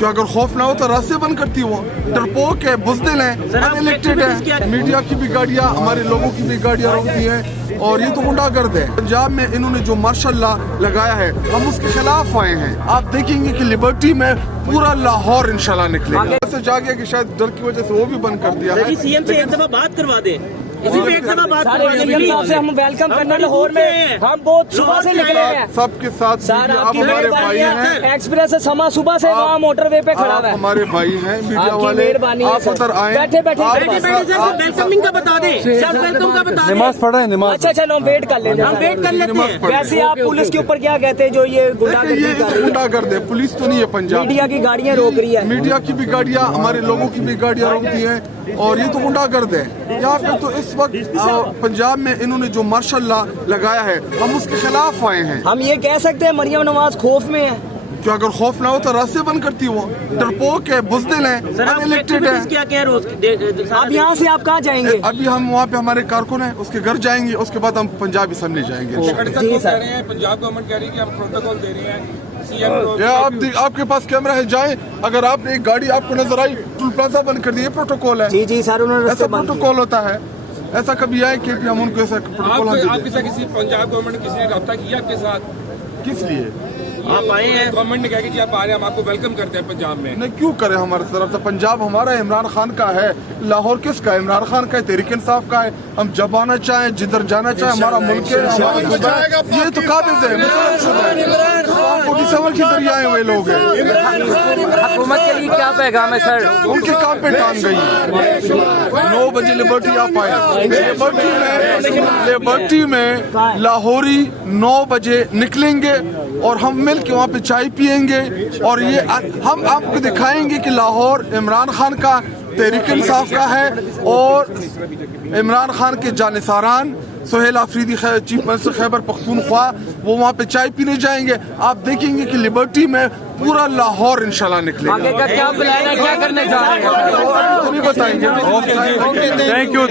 کہ اگر خوف نہ ہو تو راستے بند کرتی وہ ڈرپوک ہے بزدل ہیں انلیکٹڈ ہے میڈیا کی بھی گاڑیاں ہمارے لوگوں کی بھی گاڑیاں روکتی ہیں اور یہ تو غنڈہ گرد ہے پنجاب میں انہوں نے جو مارشل لا لگایا ہے ہم اس کے خلاف آئے ہیں آپ دیکھیں گے کہ لبرٹی میں پورا لاہور انشاءاللہ نکلے گا ایسے جا گیا کہ شاید ڈر کی وجہ سے وہ بھی بند کر دیا ہے سی ایم سے ایک دفعہ بات کروا دے اسی پہ ایک دفعہ بات کروا دے سی ایم صاحب سے ہم ویلکم کرنا لاہور میں ہم بہت صبح سے نکلے ہیں سب کے ساتھ سر آپ آپ کی ہمارے مہربانی بھائی ہیں ہے ایکسپریس سما صبح سے وہاں موٹر وے پہ کھڑا آپ ہوا ہے ہمارے بھائی ہیں میڈیا آپ کی والے مہربانی ہے آپ ادھر آئیں بیٹھے بیٹھے ویلکمنگ کا بتا دیں سیلف ویلکم کا بتا دیں نماز پڑھ رہے ہیں نماز اچھا چلو ہم ویٹ کر لیتے ہم ہیں ویٹ کر لیتے ہیں ویسے آپ پولیس کے اوپر کیا کہتے ہیں جو یہ گنڈا دیکھیں یہ گردی غنڈہ گرد ہے پولیس تو نہیں ہے پنجاب میڈیا کی گاڑیاں روک رہی ہے میڈیا کی بھی گاڑیاں ہمارے لوگوں کی بھی گاڑیاں روکتی ہیں اور یہ تو غنڈہ گرد ہے یہاں پہ تو اس وقت پنجاب میں انہوں نے جو مارشل لا لگایا ہے ہم اس کے خلاف آئے ہیں ہم یہ کہہ سکتے ہیں مریم نواز خوف میں ہے کہ اگر خوف نہ ہو تو راستے بند کرتی وہ ڈرپوک ہے بزدل ہیں انلیکٹڈ ہے کیا کیا روز اب یہاں سے آپ کہاں جائیں گے ابھی ہم وہاں پہ ہمارے کارکن ہیں اس کے گھر جائیں گے اس کے بعد ہم پنجاب اسمبلی جائیں گے جی سر پنجاب گورنمنٹ کہہ رہی ہے کہ ہم پروٹوکول دے رہے ہیں آپ کے پاس کیمرہ ہے جائیں اگر آپ نے ایک گاڑی آپ کو نظر آئی ٹول پلازا بند کر دی یہ پروٹوکول ہے جی جی سر انہوں نے ایسا پروٹوکول ہوتا ہے ایسا کبھی آئے کہ ہم ان کو ایسا پروٹوکول آپ کے ساتھ کسی پنجاب گورنمنٹ نے کسی نے رابطہ کیا آپ کے ساتھ کس لیے آپ آئے ہیں گورنمنٹ نے کہا کہ جی آپ آ رہے ہیں ہم آپ کو ویلکم کرتے ہیں پنجاب میں نہیں کیوں کرے ہمارے طرف سے پنجاب ہمارا ہے عمران خان کا ہے لاہور کس کا ہے عمران خان کا ہے تحریک انصاف کا ہے ہم جب آنا چاہیں جدھر جانا چاہیں ہمارا ملک ہے ہمارا صوبہ ہے یہ تو قابض ہے 47 کے ذریعے آئے ہوئے لوگ ہیں حکومت کے لیے کیا پیغام ہے سر ان کے کام پہ ٹان گئی 9 بجے لبرٹی آپ آئے لبرٹی میں لاہوری 9 بجے نکلیں گے اور ہم مل کے وہاں پہ چائے پیئیں گے اور یہ ہم آپ کو دکھائیں گے کہ لاہور عمران خان کا تحریک انصاف کا ہے اور عمران خان کے جانثاران سہیل آفریدی چیف منسٹر خیبر پختونخوا وہ وہاں پہ چائے پینے جائیں گے آپ دیکھیں گے کہ لبرٹی میں پورا لاہور انشاءاللہ نکلے آگے کا کیا پلان ہے کیا کرنے جا رہے ہیں گا بتائیں گے تھینک یو